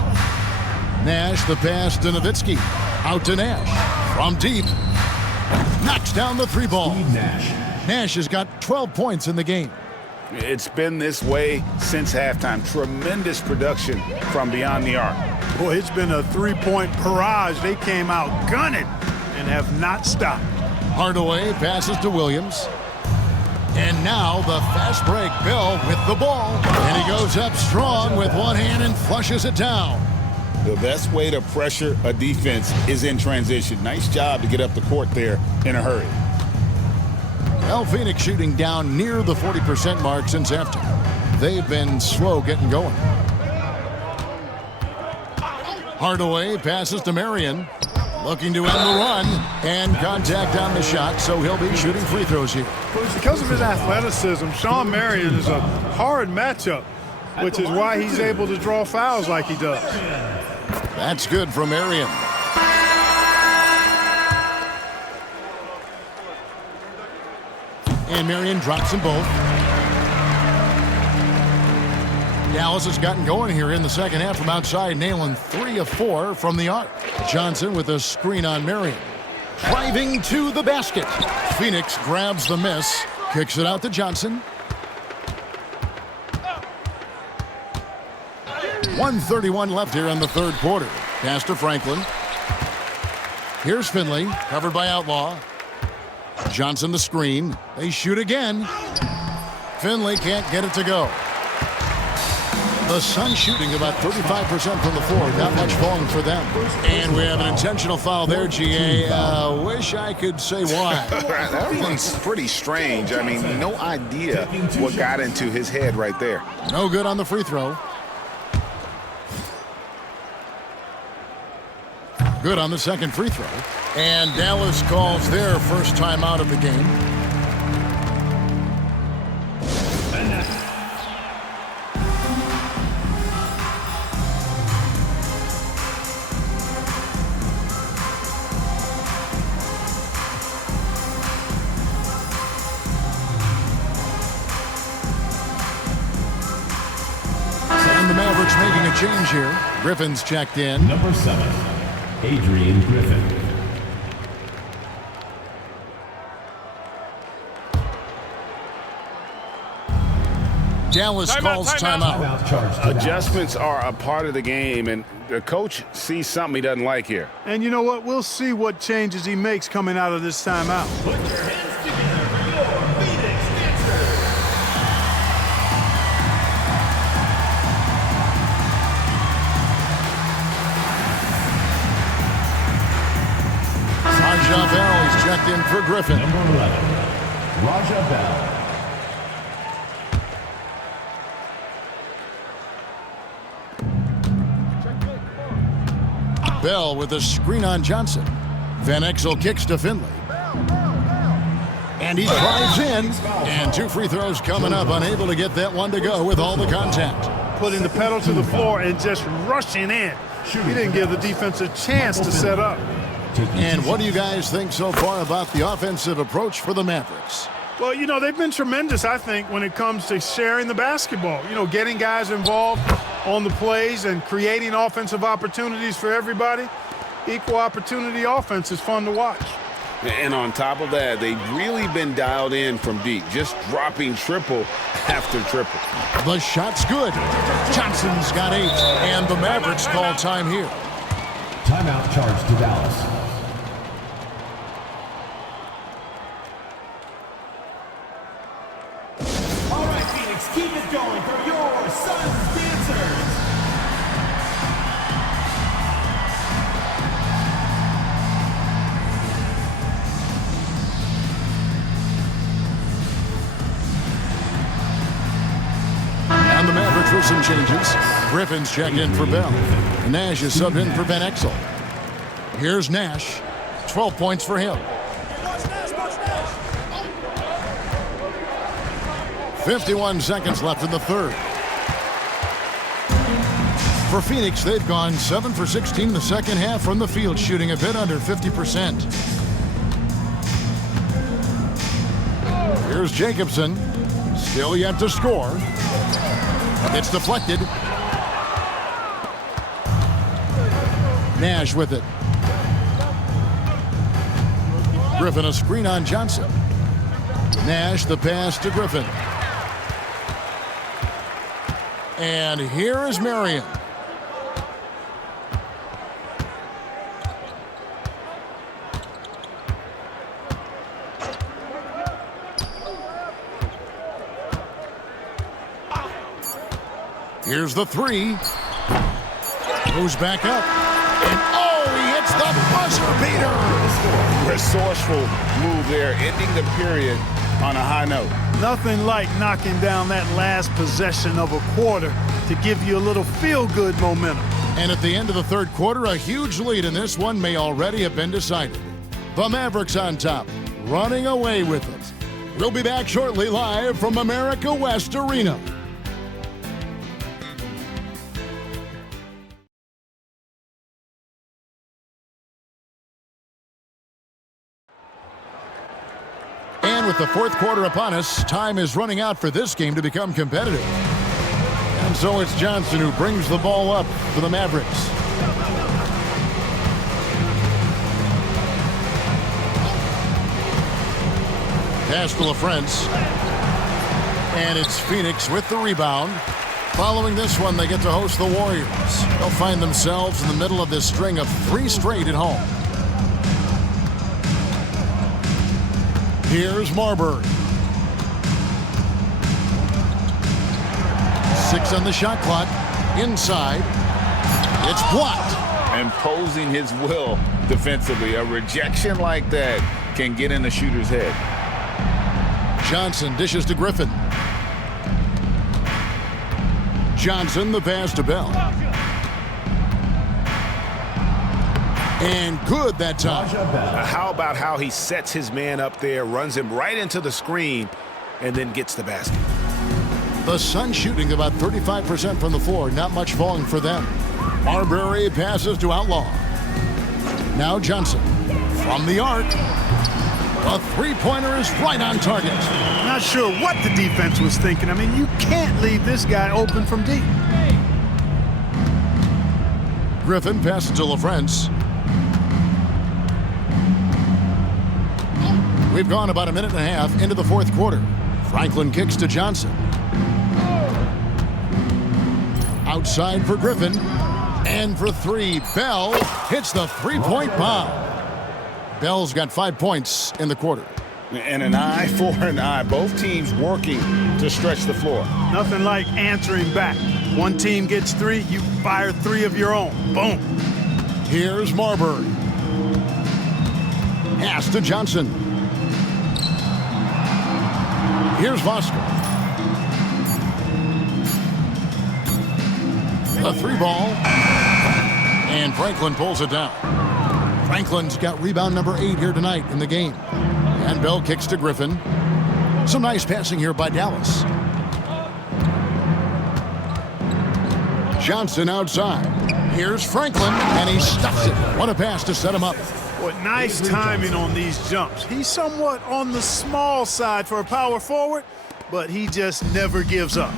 Nash, the pass to Nowitzki. Out to Nash. From deep. Knocks down the 3-ball. Nash has got 12 points in the game. It's been this way since halftime. Tremendous production from beyond the arc. Boy, it's been a 3-point barrage. They came out gunning and have not stopped. Hardaway passes to Williams. And now the fast break. Bell with the ball. And he goes up strong with one hand and flushes it down. The best way to pressure a defense is in transition. Nice job to get up the court there in a hurry. Well, Phoenix shooting down near the 40% mark since halftime. They've been slow getting going. Hardaway passes to Marion. Looking to end the run. And contact on the shot, so he'll be shooting free throws here. Because of his athleticism, Shawn Marion is a hard matchup, which is why he's able to draw fouls like he does. That's good from Marion. And Marion drops them both. Dallas has gotten going here in the second half from outside, nailing 3 of 4 from the arc. Johnson with a screen on Marion. Driving to the basket. Phoenix grabs the miss, kicks it out to Johnson. 1:31 left here in the third quarter. Pass to Franklin. Here's Finley, covered by Outlaw. Johnson the screen. They shoot again. Finley can't get it to go. The Suns shooting about 35% from the floor. Not much falling for them. And we have an intentional foul there, GA. Wish I could say why. That one's pretty strange. I mean, no idea what got into his head right there. No good on the free throw. Good on the second free throw. And Dallas calls their first time out of the game. And the Mavericks making a change here. Griffin's checked in. Number 7, Adrian Griffin. Dallas calls timeout. Adjustments are a part of the game, and the coach sees something he doesn't like here. And you know what? We'll see what changes he makes coming out of this timeout. Put your hands together for your Phoenix Dancers. Raja Bell is checked in for Griffin. Number 11, Raja Bell. Bell with a screen on Johnson. Van Exel kicks to Finley. And he drives in. And 2 free throws coming up. Unable to get that one to go with all the contact. Putting the pedal to the floor and just rushing in. He didn't give the defense a chance to set up. And what do you guys think so far about the offensive approach for the Mavericks? Well, you know, they've been tremendous, I think, when it comes to sharing the basketball. You know, getting guys involved on the plays and creating offensive opportunities for everybody. Equal opportunity offense is fun to watch. And on top of that, they've really been dialed in from deep, just dropping triple after triple. The shot's good. Johnson's got 8, and the Mavericks call time here. Timeout charged to Dallas. All right, Phoenix, keep it going for your Suns dancers. And the Mavericks with some changes. Griffin's checked in for Bell. Nash is subbed in for Van Exel. Here's Nash. 12 points for him. 51 seconds left in the third. For Phoenix, they've gone 7 for 16 in the second half from the field, shooting a bit under 50%. Here's Jacobson. Still yet to score. It's deflected. Nash with it. Griffin a screen on Johnson. Nash the pass to Griffin. And here is Marion. Here's the 3. Goes back up. And oh, he hits the buzzer beater. Resourceful move there, ending the period on a high note. Nothing like knocking down that last possession of a quarter to give you a little feel-good momentum. And at the end of the third quarter, a huge lead in this one may already have been decided. The Mavericks on top, running away with it. We'll be back shortly live from America West Arena. And with the fourth quarter upon us, time is running out for this game to become competitive. And so it's Johnson who brings the ball up for the Mavericks. Pass to LaFrance. And it's Phoenix with the rebound. Following this one, they get to host the Warriors. They'll find themselves in the middle of this string of 3 straight at home. Here's Marbury. 6 on the shot clock. Inside. It's blocked. Imposing his will defensively. A rejection like that can get in the shooter's head. Johnson dishes to Griffin. Johnson the pass to Bell. And good that time. How about how he sets his man up there, runs him right into the screen, and then gets the basket. The Suns shooting about 35% from the floor. Not much falling for them. Marbury passes to Outlaw. Now Johnson from the arc. A three-pointer is right on target. Not sure what the defense was thinking. I mean, you can't leave this guy open from deep. Griffin passes to LaFrance. We've gone about a minute and a half into the fourth quarter. Franklin kicks to Johnson. Outside for Griffin. And for 3, Bell hits the three-point bomb. Bell's got 5 points in the quarter. And an eye for an eye. Both teams working to stretch the floor. Nothing like answering back. One team gets 3, you fire 3 of your own. Boom. Here's Marbury. Pass to Johnson. Here's Vosker. A 3-ball. And Franklin pulls it down. Franklin's got rebound number 8 here tonight in the game. And Bell kicks to Griffin. Some nice passing here by Dallas. Johnson outside. Here's Franklin, and he stuffs it. What a pass to set him up. Boy, nice timing on these jumps. He's somewhat on the small side for a power forward, but he just never gives up.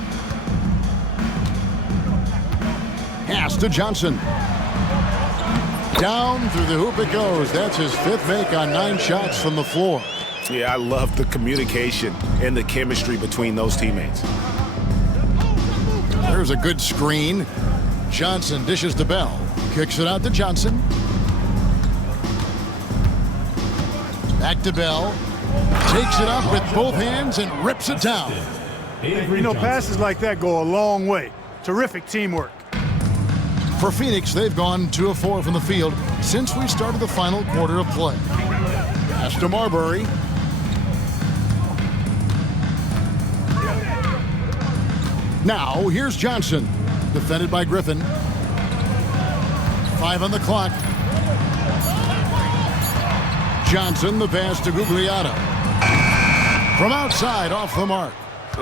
Pass to Johnson. Down through the hoop it goes. That's his 5th make on 9 shots from the floor. Yeah, I love the communication and the chemistry between those teammates. There's a good screen. Johnson dishes to Bell. Kicks it out to Johnson. Back to Bell. Takes it up with both hands and rips it down. You know, passes like that go a long way. Terrific teamwork. For Phoenix, they've gone 2 of 4 from the field since we started the final quarter of play. Pass to Marbury. Now, here's Johnson. Defended by Griffin. 5 on the clock. Johnson, the pass to Gugliotta. From outside, off the mark.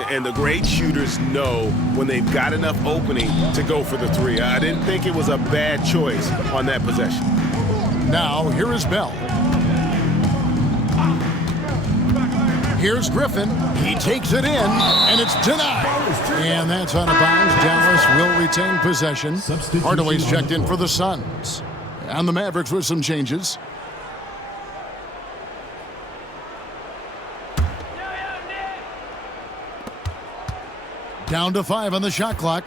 And the great shooters know when they've got enough opening to go for the 3. I didn't think it was a bad choice on that possession. Now, here is Bell. Here's Griffin. He takes it in, and it's denied. And that's out of bounds. Dallas will retain possession. Hardaway's checked in for the Suns. And the Mavericks with some changes. Down to 5 on the shot clock.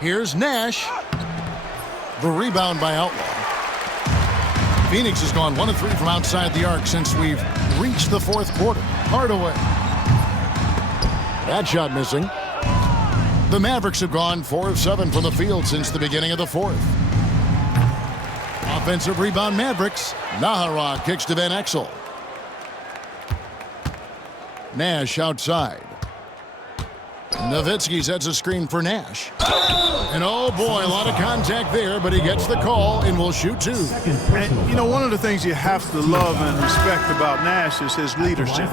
Here's Nash. The rebound by Outlaw. Phoenix has gone 1 of 3 from outside the arc since we've reached the 4th quarter. Hardaway. That shot missing. The Mavericks have gone 4 of 7 from the field since the beginning of the 4th. Offensive rebound Mavericks. Nahara kicks to Van Exel. Nash outside. Nowitzki sets a screen for Nash. And oh boy, a lot of contact there, but he gets the call and will shoot 2. And, you know, one of the things you have to love and respect about Nash is his leadership.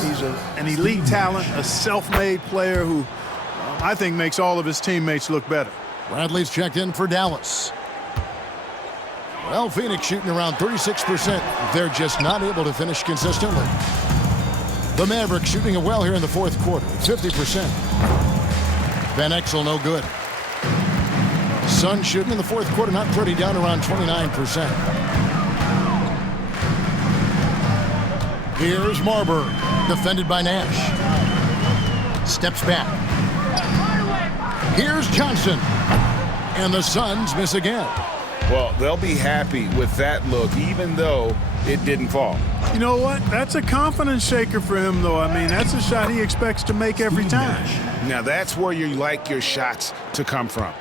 He's an elite talent, a self-made player who I think makes all of his teammates look better. Bradley's checked in for Dallas. Well, Phoenix shooting around 36%. They're just not able to finish consistently. The Mavericks shooting it well here in the 4th quarter, 50%. Van Exel no good. Suns shooting in the 4th quarter, not pretty, down around 29%. Here's Marbury, defended by Nash. Steps back. Here's Johnson. And the Suns miss again. Well, they'll be happy with that look, even though it didn't fall. You know what? That's a confidence shaker for him, though. I mean, that's a shot he expects to make every time. Now, that's where you like your shots to come from.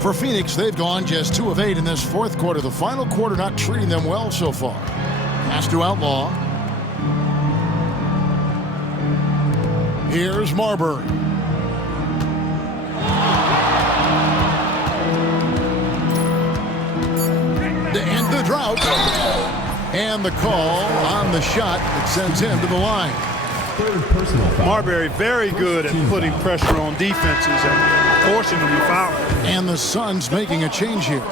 For Phoenix, they've gone just 2 of 8 in this 4th quarter. The final quarter not treating them well so far. Pass to Outlaw. Here's Marbury. To end the drought. And the call on the shot that sends him to the line. Marbury very good at putting pressure on defenses and forcing them to foul. And the Suns making a change here.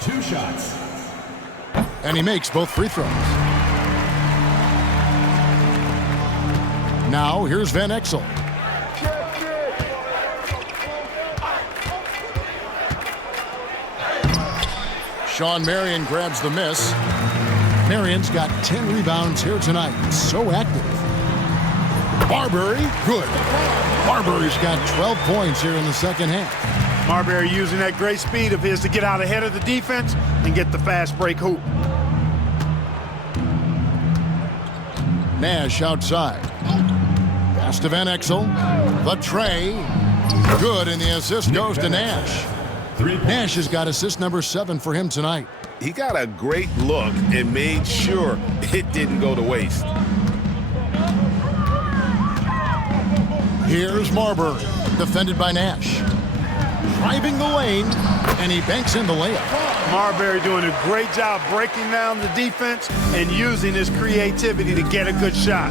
2 shots. And he makes both free throws. Now here's Van Exel. Sean Marion grabs the miss. Marion's got 10 rebounds here tonight. So active. Marbury, good. Marbury's got 12 points here in the 2nd half. Marbury using that great speed of his to get out ahead of the defense and get the fast break hoop. Nash outside. Pass to Van Exel. The tray. Good, and the assist goes to Nash. Nash has got assist number 7 for him tonight. He got a great look and made sure it didn't go to waste. Here's Marbury, defended by Nash. Driving the lane, and he banks in the layup. Marbury doing a great job breaking down the defense and using his creativity to get a good shot.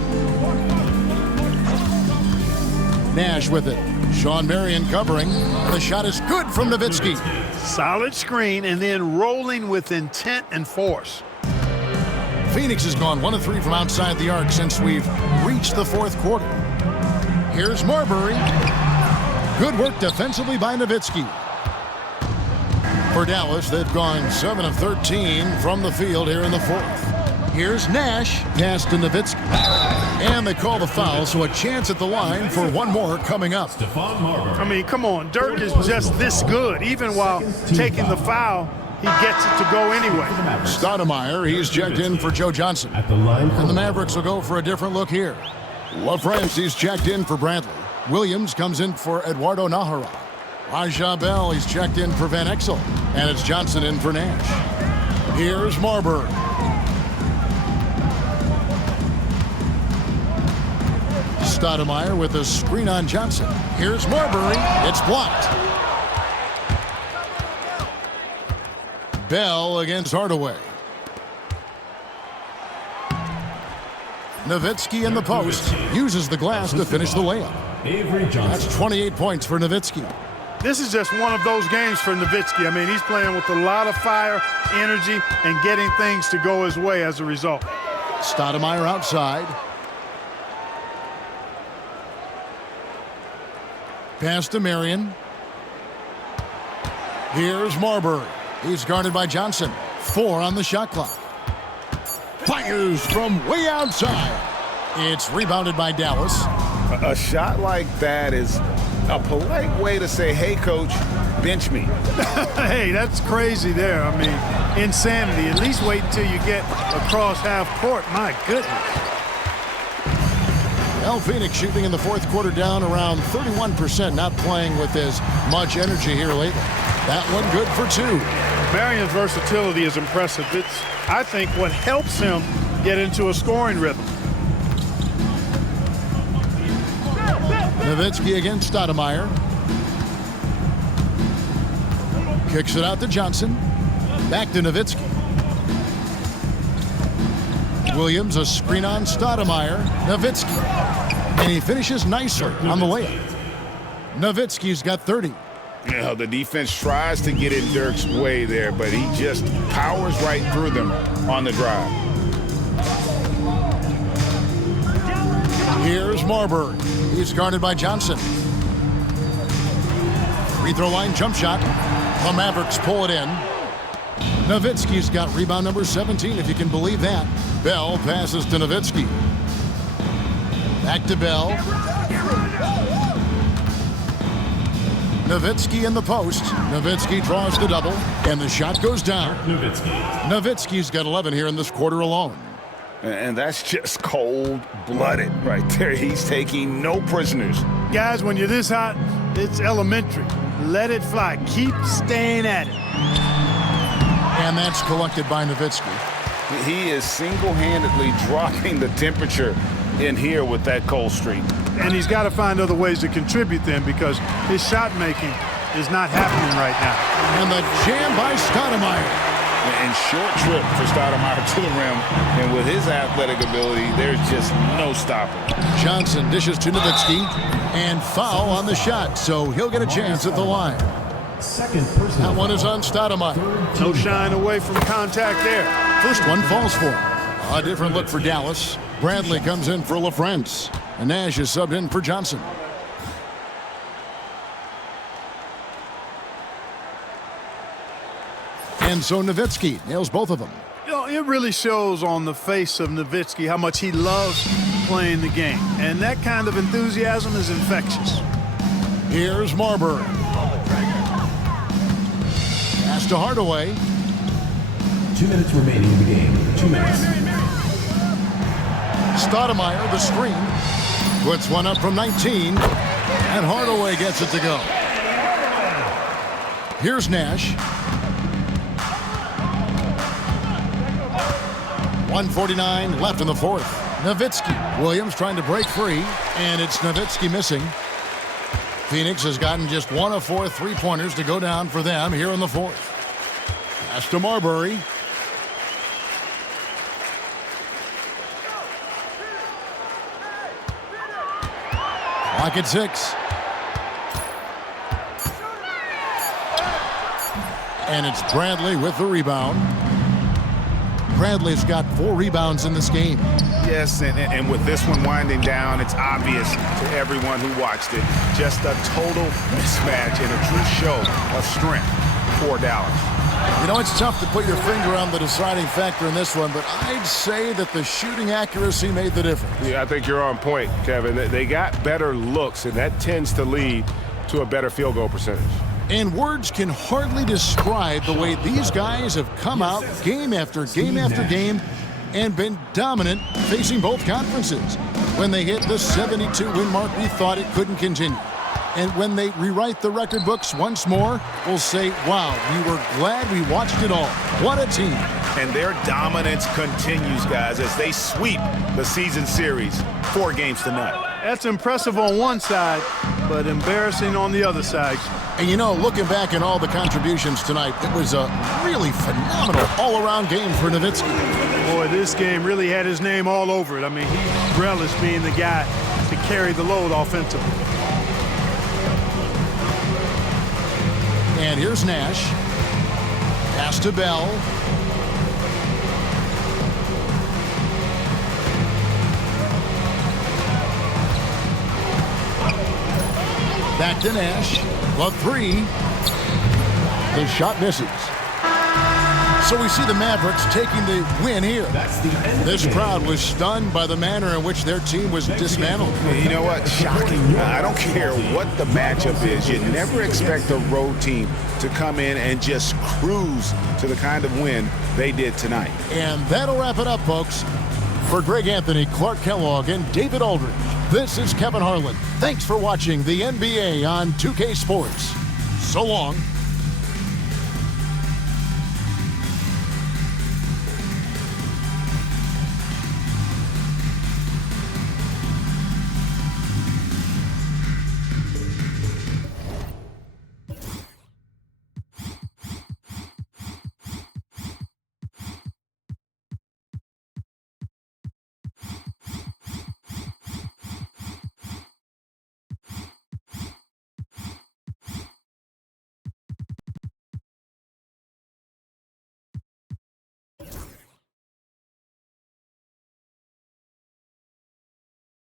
Nash with it. Sean Marion covering. The shot is good from Nowitzki. Solid screen and then rolling with intent and force. Phoenix has gone 1 of 3 from outside the arc since we've reached the fourth quarter. Here's Marbury. Good work defensively by Nowitzki. For Dallas, they've gone 7 of 13 from the field here in the fourth. Here's Nash, pass to Nowitzki. And they call the foul, so a chance at the line for one more coming up. I mean, come on, Dirk is just this good. Even while taking the foul, he gets it to go anyway. Stoudemire, he's checked in for Joe Johnson. And the Mavericks will go for a different look here. LaFrance, he's checked in for Bradley. Williams comes in for Eduardo Nahara. Raja Bell, he's checked in for Van Exel. And it's Johnson in for Nash. Here's Marbury. Stoudemire with a screen on Johnson. Here's Marbury. It's blocked. Bell against Hardaway. Nowitzki in the post. Uses the glass to finish the layup. That's 28 points for Nowitzki. This is just one of those games for Nowitzki. I mean, he's playing with a lot of fire, energy, and getting things to go his way as a result. Stoudemire outside. Pass to Marion. Here's Marbury. He's guarded by Johnson. 4 on the shot clock. Fires from way outside. It's rebounded by Dallas. A shot like that is a polite way to say, hey, coach, bench me. Hey, that's crazy there. I mean, insanity. At least wait until you get across half court. My goodness. Well, Phoenix shooting in the fourth quarter down around 31%, not playing with as much energy here lately. That one good for 2. Marion's versatility is impressive. It's, I think, what helps him get into a scoring rhythm. Nowitzki against Stoudemire. Kicks it out to Johnson. Back to Nowitzki. Williams, a screen on Stoudemire. Nowitzki. And he finishes nicely on the layup. Nowitzki's got 30. You know, the defense tries to get in Dirk's way there, but he just powers right through them on the drive. Here's Marbury. He's guarded by Johnson. Free throw line jump shot. The Mavericks pull it in. Nowitzki's got rebound number 17, if you can believe that. Bell passes to Nowitzki. Back to Bell. Nowitzki in the post. Nowitzki draws the double, and the shot goes down. Nowitzki's got 11 here in this quarter alone. And that's just cold-blooded right there. He's taking no prisoners. Guys, when you're this hot, it's elementary. Let it fly. Keep staying at it. And that's collected by Nowitzki. He is single-handedly dropping the temperature in here with that cold streak. And he's got to find other ways to contribute then, because his shot making is not happening right now. And the jam by Stoudemire. And short trip for Stoudemire to the rim. And with his athletic ability, there's just no stopping. Johnson dishes to Nowitzki. And foul on the shot, so he'll get a chance at the line. That one is on Stoudemire. No shying away from contact there. First one falls for him. A different look for Dallas. Bradley comes in for LaFrance. And Nash is subbed in for Johnson. And so Nowitzki nails both of them. You know, it really shows on the face of Nowitzki how much he loves playing the game. And that kind of enthusiasm is infectious. Here's Marbury. Pass to Hardaway. 2 minutes remaining in the game. 2 minutes. Stoudemire, the screen. Puts one up from 19. And Hardaway gets it to go. Here's Nash. 1:49 left in the fourth. Nowitzki. Williams trying to break free. And it's Nowitzki missing. Phoenix has gotten just 1 of 4 three-pointers to go down for them here in the fourth. Pass to Marbury. Clock at 6. And it's Bradley with the rebound. Bradley's got 4 rebounds in this game. Yes, and with this one winding down, it's obvious to everyone who watched it. Just a total mismatch and a true show of strength for Dallas. You know, it's tough to put your finger on the deciding factor in this one, but I'd say that the shooting accuracy made the difference. Yeah, I think you're on point, Kevin. They got better looks, and that tends to lead to a better field goal percentage. And words can hardly describe the way these guys have come out game after game after game and been dominant facing both conferences. When they hit the 72-win mark, we thought it couldn't continue. And when they rewrite the record books once more, we'll say, wow, we were glad we watched it all. What a team. And their dominance continues, guys, as they sweep the season series 4 games to none. That's impressive on one side, but embarrassing on the other side. And you know, looking back at all the contributions tonight, it was a really phenomenal all-around game for Nowitzki. Boy, this game really had his name all over it. I mean, he relished being the guy to carry the load offensively. And here's Nash. Pass to Bell. Back to Nash. The 3. The shot misses. So we see the Mavericks taking the win here. This crowd was stunned by the manner in which their team was dismantled. You know what? Shocking. I don't care what the matchup is. You never expect a road team to come in and just cruise to the kind of win they did tonight. And that'll wrap it up, folks. For Greg Anthony, Clark Kellogg, and David Aldridge, this is Kevin Harlan. Thanks for watching the NBA on 2K Sports. So long.